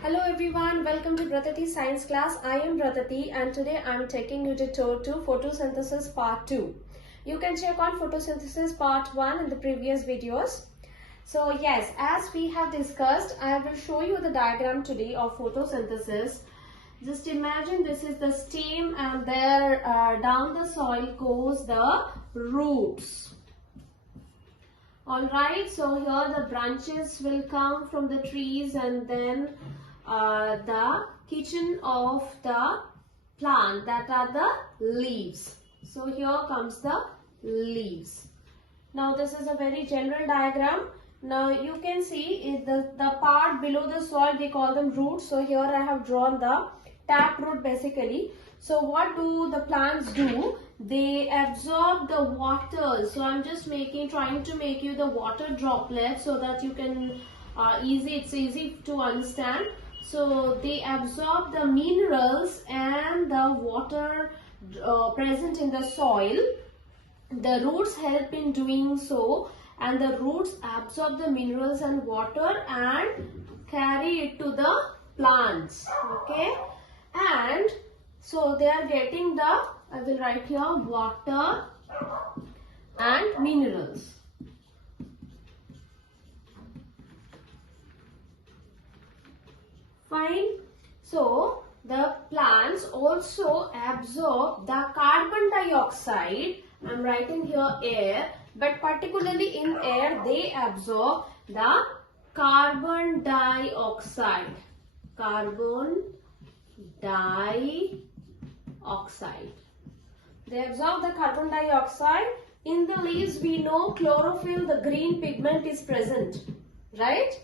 Hello everyone, welcome to Bratati Science class. I am Bratati and today I am taking you to tour to photosynthesis part 2. You can check on photosynthesis part 1 in the previous videos. So yes, as we have discussed, I will show you the diagram today of photosynthesis. Just imagine this is the stem and there down the soil goes the roots. Alright, so here the branches will come from the trees and then the kitchen of the plant, that are the leaves. So here comes the leaves. Now this is a very general diagram. Now you can see the part below the soil, they call them roots. So here I have drawn the taproot basically. So what do the plants do? They absorb the water. So I'm just trying to make you the water droplets so that you can it's easy to understand. So they absorb the minerals and the water present in the soil. The roots help in doing so, and the roots absorb the minerals and water and carry it to the plants. Okay, and so they are getting the, I will write here, water and minerals. Fine. So the plants also absorb the carbon dioxide. I am writing here air, but particularly in air they absorb the carbon dioxide. Carbon dioxide. They absorb the carbon dioxide. In the leaves we know chlorophyll, the green pigment is present, right?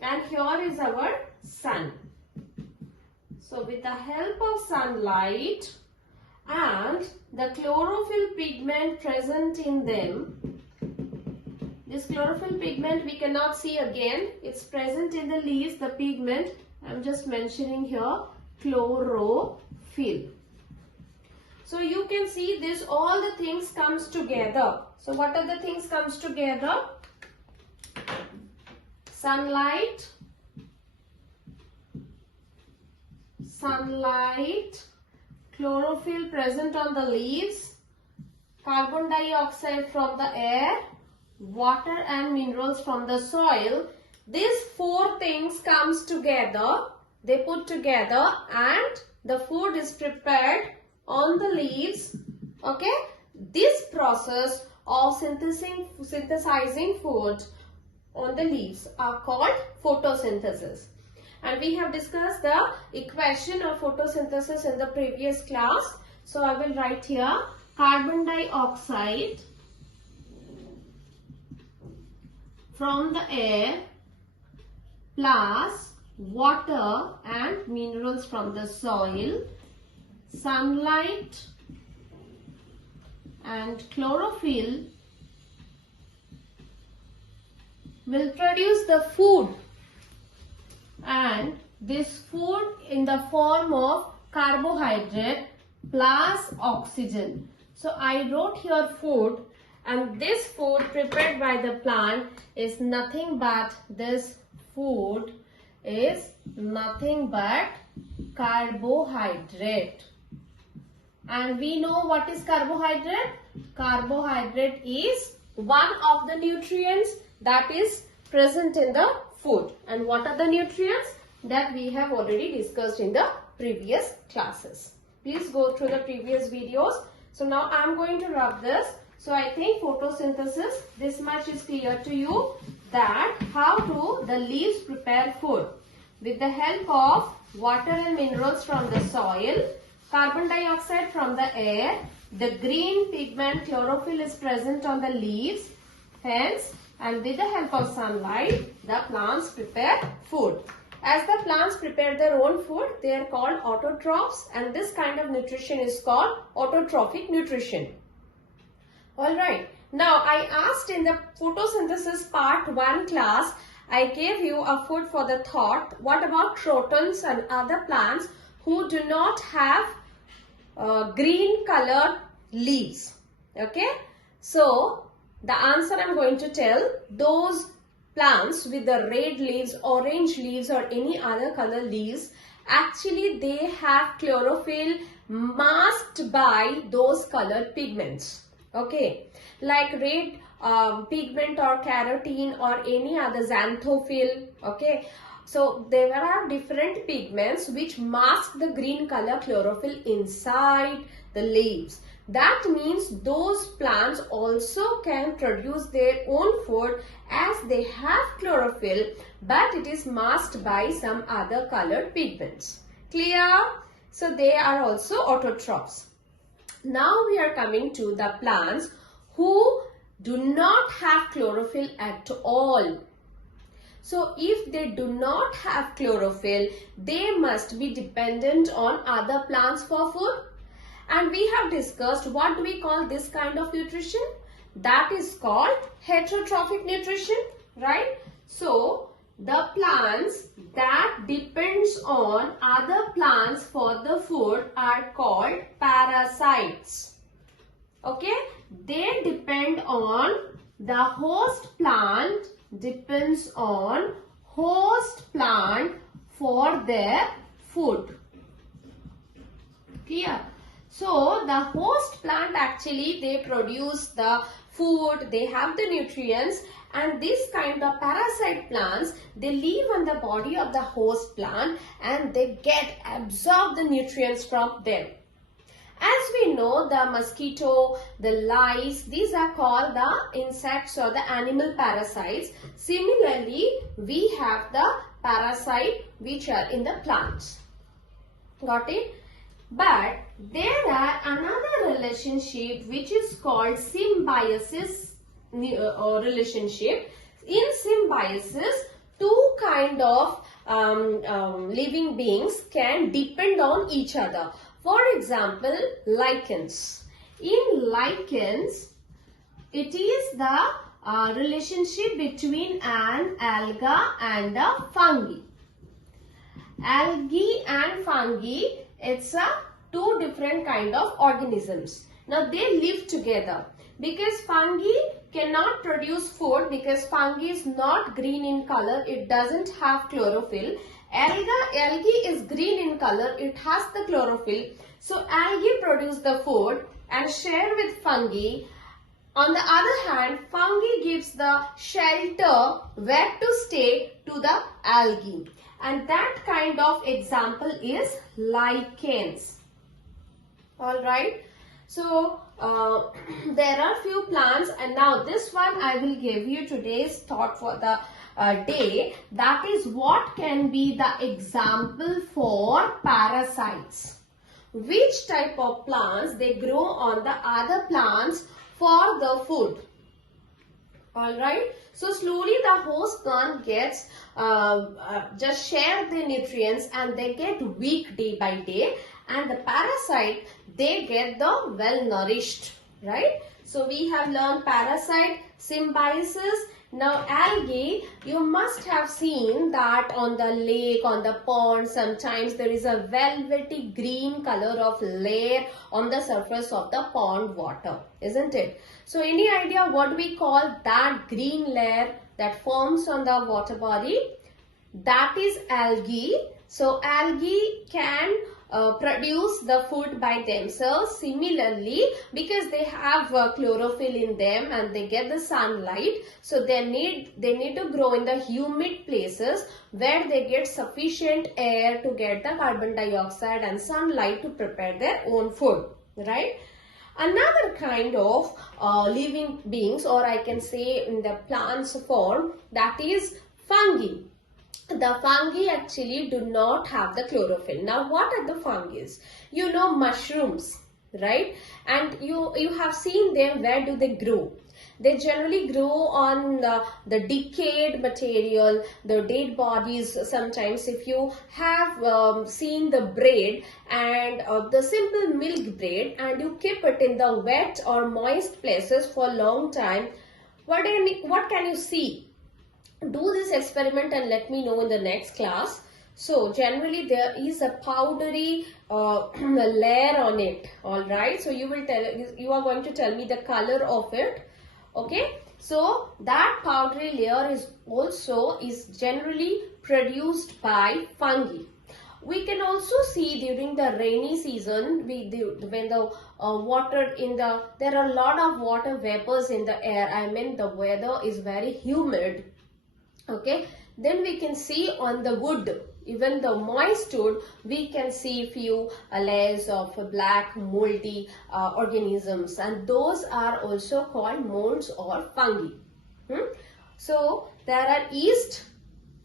And here is our sun. So with the help of sunlight and the chlorophyll pigment present in them, this chlorophyll pigment we cannot see again, it's present in the leaves, the pigment, I'm just mentioning here, chlorophyll. So you can see this, all the things comes together. So what are the things comes together? Sunlight, chlorophyll present on the leaves, carbon dioxide from the air, water and minerals from the soil. These four things comes together, they put together, and the food is prepared on the leaves. Okay, this process of synthesizing food on the leaves are called photosynthesis. And we have discussed the equation of photosynthesis in the previous class. So I will write here carbon dioxide from the air plus water and minerals from the soil, sunlight and chlorophyll will produce the food, and this food in the form of carbohydrate plus oxygen. So I wrote here food, and this food prepared by the plant is nothing but, this food is nothing but carbohydrate. And we know what is carbohydrate? Carbohydrate is one of the nutrients that is present in the food. And what are the nutrients? That we have already discussed in the previous classes. Please go through the previous videos. So now I am going to rub this. So I think photosynthesis, this much is clear to you, that how do the leaves prepare food? With the help of water and minerals from the soil, carbon dioxide from the air, the green pigment chlorophyll is present on the leaves, hence, and with the help of sunlight, the plants prepare food. As the plants prepare their own food, they are called autotrophs, and this kind of nutrition is called autotrophic nutrition. Alright, now I asked in the photosynthesis part 1 class, I gave you a food for the thought. What about crotons and other plants who do not have green colored leaves? Okay, so the answer I'm going to tell, those plants with the red leaves, orange leaves or any other color leaves, actually they have chlorophyll masked by those colored pigments. Okay, like red pigment or carotene or any other xanthophyll. Okay, so there are different pigments which mask the green color chlorophyll inside the leaves. That means those plants also can produce their own food as they have chlorophyll, but it is masked by some other colored pigments. Clear? So they are also autotrophs. Now we are coming to the plants who do not have chlorophyll at all. So if they do not have chlorophyll, they must be dependent on other plants for food. And we have discussed what do we call this kind of nutrition? That is called heterotrophic nutrition, right? So the plants that depends on other plants for the food are called parasites. Okay, they depend on the host plant, depends on host plant for their food. Clear? So the host plant actually they produce the food, they have the nutrients, and this kind of parasite plants they live on the body of the host plant and they absorb the nutrients from them. As we know, the mosquito, the lice, these are called the insects or the animal parasites. Similarly, we have the parasite which are in the plants. Got it? But there are another relationship which is called symbiosis relationship. In symbiosis, two kind of living beings can depend on each other. For example, lichens. In lichens, it is the relationship between an alga and a fungi. Algae and fungi, it's a two different kind of organisms. Now they live together because fungi cannot produce food because fungi is not green in color. It doesn't have chlorophyll. Algae is green in color. It has the chlorophyll. So algae produce the food and share with fungi. On the other hand, fungi gives the shelter where to stay to the algae. And that kind of example is lichens. Alright. So, there are few plants, and now this one I will give you today's thought for the day. That is what can be the example for parasites. Which type of plants they grow on the other plants for the food. Alright. So slowly the host plant gets just share the nutrients and they get weak day by day, and the parasite they get the well nourished, right? So we have learned parasite, symbiosis. Now algae, you must have seen that on the lake, on the pond, sometimes there is a velvety green color of layer on the surface of the pond water, isn't it? So any idea what we call that green layer that forms on the water body? That is algae. So algae can produce the food by themselves. Similarly, because they have chlorophyll in them and they get the sunlight, so they need to grow in the humid places where they get sufficient air to get the carbon dioxide and sunlight to prepare their own food, right? Another kind of living beings, or I can say in the plants form, that is fungi. The fungi actually do not have the chlorophyll. Now what are the fungi? You know mushrooms, right? And you have seen them. Where do they grow? They generally grow on the decayed material, the dead bodies. Sometimes if you have seen the bread and the simple milk bread and you keep it in the wet or moist places for a long time, what can you see? Do this experiment and let me know in the next class. So generally there is a powdery layer on it. All right. So you are going to tell me the color of it. Okay. So that powdery layer is generally produced by fungi. We can also see during the rainy season, when the there are a lot of water vapors in the air. I mean, the weather is very humid. Okay, then we can see on the wood, even the moist wood, we can see few layers of black moldy organisms, and those are also called molds or fungi. So there are yeast,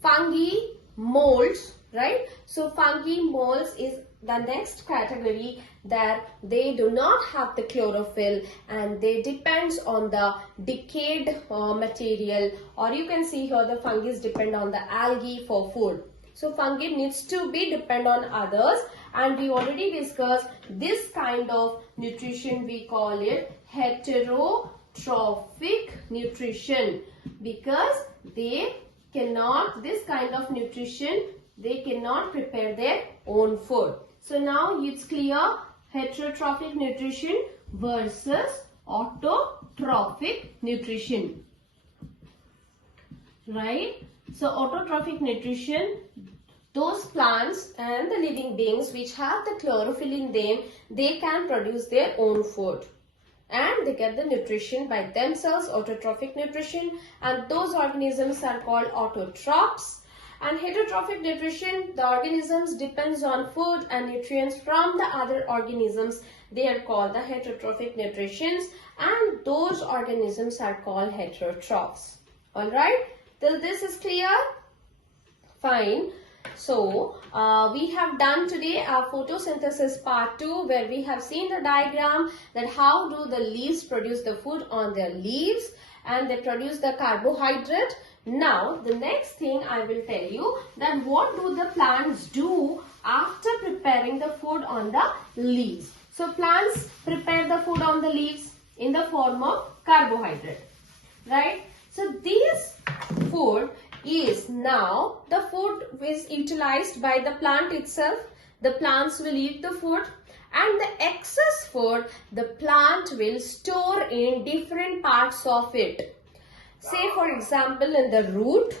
fungi, molds, right? So fungi, molds is the next category, that they do not have the chlorophyll and they depends on the decayed material, or you can see here the fungi depend on the algae for food. So fungi needs to be depend on others, and we already discussed this kind of nutrition, we call it heterotrophic nutrition, because they cannot, this kind of nutrition, they cannot prepare their own food. So now it's clear, heterotrophic nutrition versus autotrophic nutrition, right? So autotrophic nutrition, those plants and the living beings which have the chlorophyll in them, they can produce their own food and they get the nutrition by themselves, autotrophic nutrition, and those organisms are called autotrophs. And heterotrophic nutrition, the organisms depends on food and nutrients from the other organisms. They are called the heterotrophic nutritions, and those organisms are called heterotrophs. Alright, till this is clear? Fine. So, we have done today our photosynthesis part 2, where we have seen the diagram that how do the leaves produce the food on their leaves, and they produce the carbohydrate. Now, the next thing I will tell you, that what do the plants do after preparing the food on the leaves. So, plants prepare the food on the leaves in the form of carbohydrate, right? So, this food is now, the food is utilized by the plant itself. The plants will eat the food, and the excess food the plant will store in different parts of it. Say for example in the root.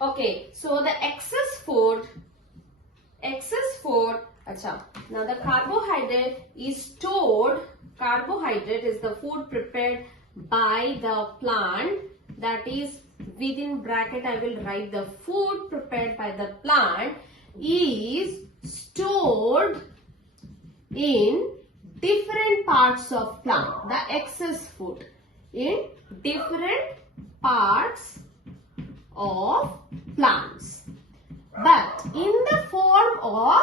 Okay, so the excess food, now the carbohydrate is stored, carbohydrate is the food prepared by the plant, that is within bracket I will write the food prepared by the plant is stored in different parts of plant, the excess food in different parts of plants, but in the form of,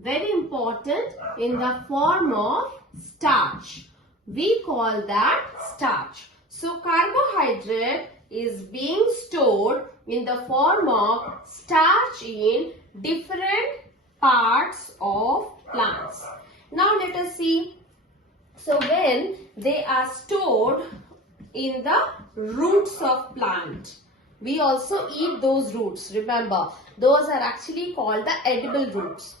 very important, in the form of starch. We call that starch. So carbohydrate is being stored in the form of starch in different parts of plants. Now let us see. So when they are stored in the roots of plant, we also eat those roots. Remember, those are actually called the edible roots.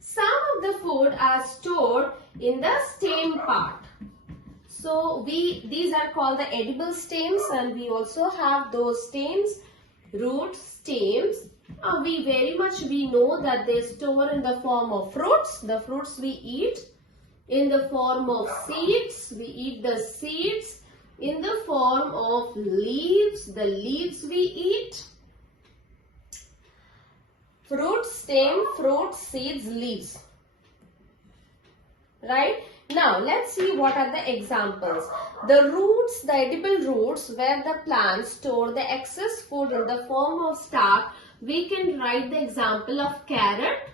Some of the food are stored in the stem part. So these are called the edible stems, and we also have those stems, roots, stems. We know that they store in the form of fruits. The fruits we eat. In the form of seeds, we eat the seeds. In the form of leaves, the leaves we eat. Fruit, stem, fruit, seeds, leaves. Right? Now, let's see what are the examples. The roots, the edible roots, where the plants store the excess food in the form of starch, we can write the example of carrot,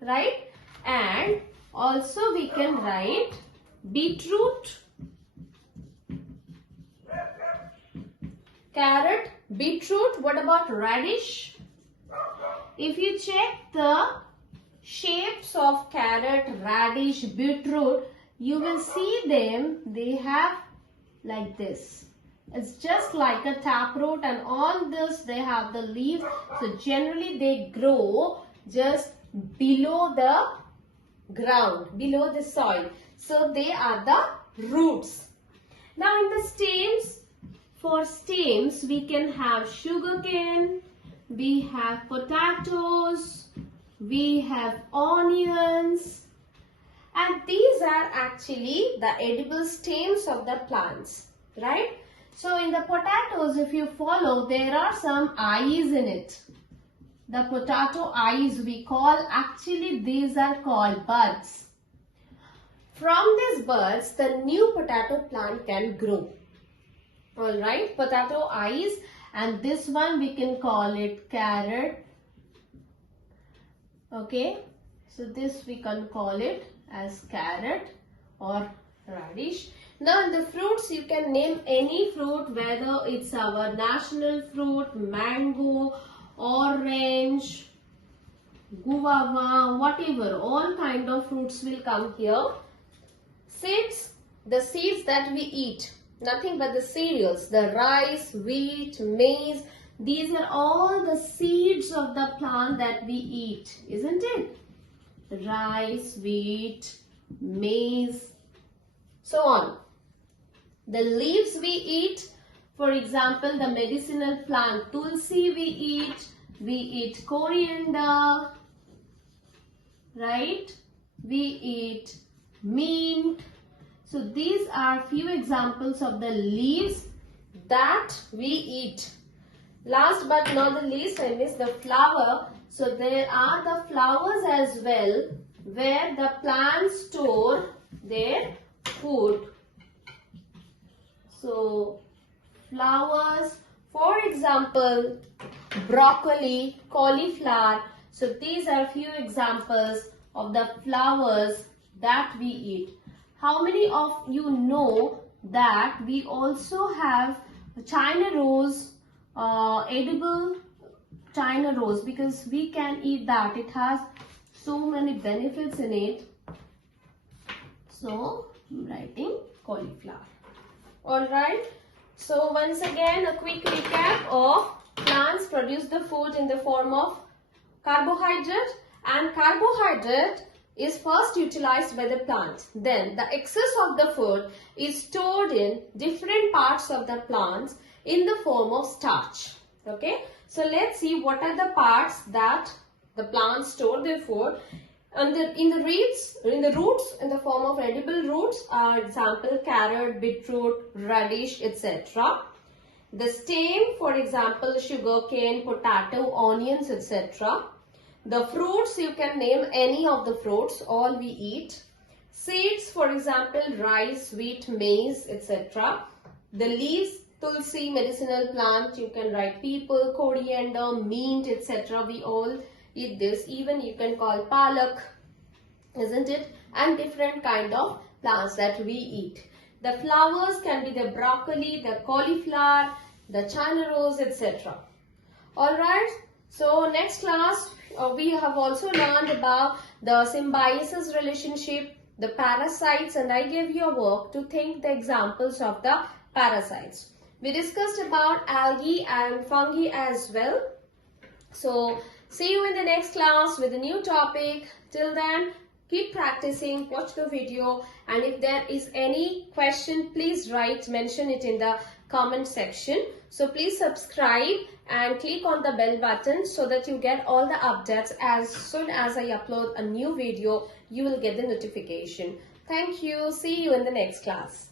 right? And also we can write beetroot, carrot, beetroot. What about radish? If you check the shapes of carrot, radish, beetroot, you will see them, they have like this. It's just like a taproot, and on this they have the leaves. So generally they grow just below the ground, below the soil. So they are the roots. Now in the stems, for stems we can have sugarcane, we have potatoes, we have onions, and these are actually the edible stems of the plants, right? So in the potatoes, if you follow, there are some eyes in it. The potato eyes we call, actually these are called buds. From these buds, the new potato plant can grow. Alright, potato eyes, and this one we can call it carrot. Okay, so this we can call it as carrot or radish. Now in the fruits, you can name any fruit, whether it's our national fruit, mango, orange, guava, whatever, all kind of fruits will come here. Seeds, the seeds that we eat, nothing but the cereals, the rice, wheat, maize, these are all the seeds of the plant that we eat, isn't it? Rice, wheat, maize, so on. The leaves we eat, for example, the medicinal plant tulsi we eat coriander, right? We eat mint. So these are few examples of the leaves that we eat. Last but not the least, I missed the flower. So there are the flowers as well, where the plants store their food. So flowers, for example, broccoli, cauliflower. So these are few examples of the flowers that we eat. How many of you know that we also have China rose, edible China rose, because we can eat that. It has so many benefits in it. So I'm writing cauliflower. Alright, so once again a quick recap of plants produce the food in the form of carbohydrate, and carbohydrate is first utilized by the plant. Then the excess of the food is stored in different parts of the plants in the form of starch. Okay, so let's see what are the parts that the plants store their food. And in the roots, in the form of edible roots, are example carrot, beetroot, radish, etc. The stem, for example, sugarcane, potato, onions, etc. The fruits, you can name any of the fruits, all we eat. Seeds, for example, rice, wheat, maize, etc. The leaves, tulsi, medicinal plant, you can write people, coriander, mint, etc. We all eat this. Even you can call palak, isn't it? And different kind of plants that we eat. The flowers can be the broccoli, the cauliflower, the China rose, etc. Alright, so next class we have also learned about the symbiosis relationship, the parasites, and I gave you a work to think the examples of the parasites. We discussed about algae and fungi as well. So see you in the next class with a new topic. Till then, keep practicing, watch the video, and if there is any question, please mention it in the comment section. So please subscribe and click on the bell button so that you get all the updates. As soon as I upload a new video, you will get the notification. Thank you. See you in the next class.